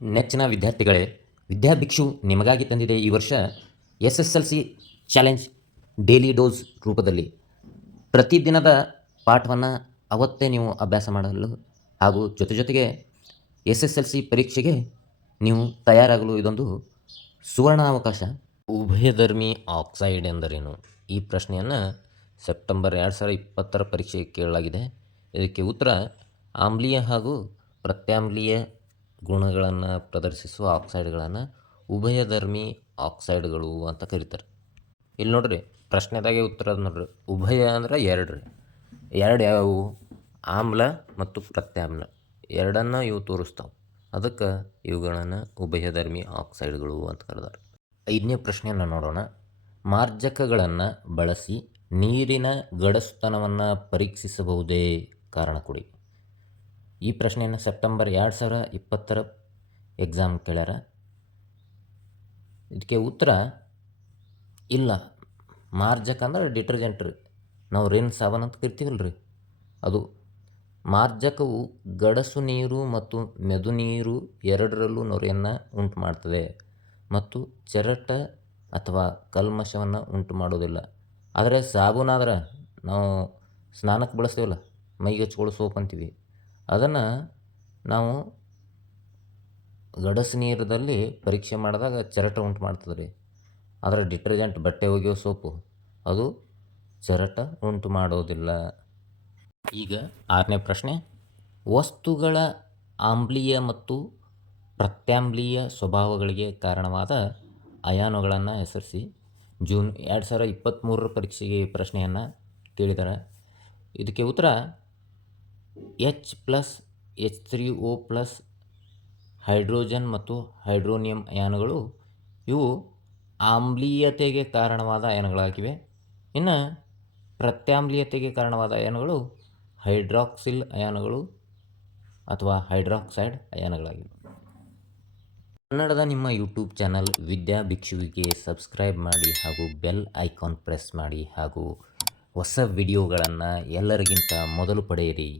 ನೆಚ್ಚಿನ ವಿದ್ಯಾರ್ಥಿಗಳೇ, ವಿದ್ಯಾಭಿಕ್ಷು ನಿಮಗಾಗಿ ತಂದಿದೆ ಈ ವರ್ಷ SSLC ಚಾಲೆಂಜ್ ಡೈಲಿ ಡೋಸ್ ರೂಪದಲ್ಲಿ. ಪ್ರತಿದಿನದ ಪಾಠವನ್ನು ಅವತ್ತೇ ನೀವು ಅಭ್ಯಾಸ ಮಾಡಲು ಹಾಗೂ ಜೊತೆಗೆ SSLC ಪರೀಕ್ಷೆಗೆ ನೀವು ತಯಾರಾಗಲು ಇದೊಂದು ಸುವರ್ಣಾವಕಾಶ. ಉಭಯಧರ್ಮಿ ಆಕ್ಸೈಡ್ ಎಂದರೇನು? ಈ ಪ್ರಶ್ನೆಯನ್ನು ಸೆಪ್ಟೆಂಬರ್ 2020 ಪರೀಕ್ಷೆಗೆ ಕೇಳಲಾಗಿದೆ. ಇದಕ್ಕೆ ಉತ್ತರ ಆಮ್ಲೀಯ ಹಾಗೂ ಪ್ರತ್ಯಾಮ್ಲೀಯ ಗುಣಗಳನ್ನು ಪ್ರದರ್ಶಿಸುವ ಆಕ್ಸೈಡ್ಗಳನ್ನು ಉಭಯಧರ್ಮಿ ಆಕ್ಸೈಡ್ಗಳು ಅಂತ ಕರೀತಾರೆ. ಇಲ್ಲಿ ನೋಡ್ರಿ, ಪ್ರಶ್ನೆದಾಗೆ ಉತ್ತರ ನೋಡ್ರಿ. ಉಭಯ ಅಂದ್ರೆ ಎರಡು ಯಾವುವು? ಆಮ್ಲ ಮತ್ತು ಪ್ರತ್ಯಾಮ್ಲ ಎರಡನ್ನು ಇವು ತೋರಿಸ್ತಾವೆ. ಅದಕ್ಕೆ ಇವುಗಳನ್ನು ಉಭಯಧರ್ಮಿ ಆಕ್ಸೈಡ್ಗಳು ಅಂತ ಕರೆದಾರೆ. 5ನೇ ಪ್ರಶ್ನೆಯನ್ನು ನೋಡೋಣ. ಮಾರ್ಜಕಗಳನ್ನು ಬಳಸಿ ನೀರಿನ ಗಡಸುತನವನ್ನು ಪರೀಕ್ಷಿಸಬಹುದೇ? ಕಾರಣ ಕೊಡಿ. ಈ ಪ್ರಶ್ನೆಯನ್ನು ಸೆಪ್ಟೆಂಬರ್ 2020 ಎಕ್ಸಾಮ್ ಕೇಳ್ಯಾರ. ಇದಕ್ಕೆ ಉತ್ತರ ಇಲ್ಲ. ಮಾರ್ಜಕ ಅಂದ್ರೆ ಡಿಟರ್ಜೆಂಟ್ ರೀ. ನಾವು ರಿನ್ ಸಾಬನ್ ಅಂತ ಕರಿತೀವಲ್ಲ ರೀ, ಅದು. ಮಾರ್ಜಕವು ಗಡಸು ನೀರು ಮತ್ತು ಮೆದು ನೀರು ಎರಡರಲ್ಲೂ ನೊರೆಯನ್ನು ಉಂಟು ಮಾಡ್ತದೆ ಮತ್ತು ಚೆರಟ ಅಥವಾ ಕಲ್ಮಶವನ್ನು ಉಂಟು ಮಾಡೋದಿಲ್ಲ. ಆದರೆ ಸಾಬೂನಾದ್ರೆ ನಾವು ಸ್ನಾನಕ್ಕೆ ಬಳಸ್ತೀವಲ್ಲ, ಮೈಗೆ ಹಚ್ಕೊಳ್ಳೋ ಸೋಪ್ ಅಂತೀವಿ, ಅದನ್ನು ನಾವು ಗಡಸು ನೀರದಲ್ಲಿ ಪರೀಕ್ಷೆ ಮಾಡಿದಾಗ ಚೆರಟ ಉಂಟು ಮಾಡ್ತದೆ ರೀ. ಆದರೆ ಡಿಟರ್ಜೆಂಟ್, ಬಟ್ಟೆ ಒಗೆಯೋ ಸೋಪು, ಅದು ಚೆರಟ ಉಂಟು ಮಾಡೋದಿಲ್ಲ. ಈಗ 6ನೇ ಪ್ರಶ್ನೆ. ವಸ್ತುಗಳ ಆಮ್ಲೀಯ ಮತ್ತು ಪ್ರತ್ಯಾಮ್ಲೀಯ ಸ್ವಭಾವಗಳಿಗೆ ಕಾರಣವಾದ ಅಯಾನುಗಳನ್ನು ಹೆಸರಿಸಿ. ಜೂನ್ 2023 ಪರೀಕ್ಷೆಗೆ ಈ ಪ್ರಶ್ನೆಯನ್ನು ಕೇಳಿದ್ದಾರೆ. ಇದಕ್ಕೆ ಉತ್ತರ H+H3O+, ಹೈಡ್ರೋಜನ್ ಮತ್ತು ಹೈಡ್ರೋನಿಯಂ ಅಯಾನುಗಳು ಇವು ಆಮ್ಲೀಯತೆಗೆ ಕಾರಣವಾದ ಅಯಾನುಗಳಾಗಿವೆ. ಇನ್ನು ಪ್ರತ್ಯಾಮ್ಲೀಯತೆಗೆ ಕಾರಣವಾದ ಅಯಾನುಗಳು ಹೈಡ್ರಾಕ್ಸಿಲ್ ಅಯಾನುಗಳು ಅಥವಾ ಹೈಡ್ರಾಕ್ಸೈಡ್ ಅಯಾನುಗಳಾಗಿವೆ. ಕನ್ನಡದ ನಿಮ್ಮ ಯೂಟ್ಯೂಬ್ ಚಾನಲ್ ವಿದ್ಯಾಭಿಕ್ಷುವಿಗೆ ಸಬ್ಸ್ಕ್ರೈಬ್ ಮಾಡಿ ಹಾಗೂ ಬೆಲ್ ಐಕಾನ್ ಪ್ರೆಸ್ ಮಾಡಿ ಹಾಗೂ ಹೊಸ ವಿಡಿಯೋಗಳನ್ನು ಎಲ್ಲರಿಗಿಂತ ಮೊದಲು ಪಡೆಯಿರಿ.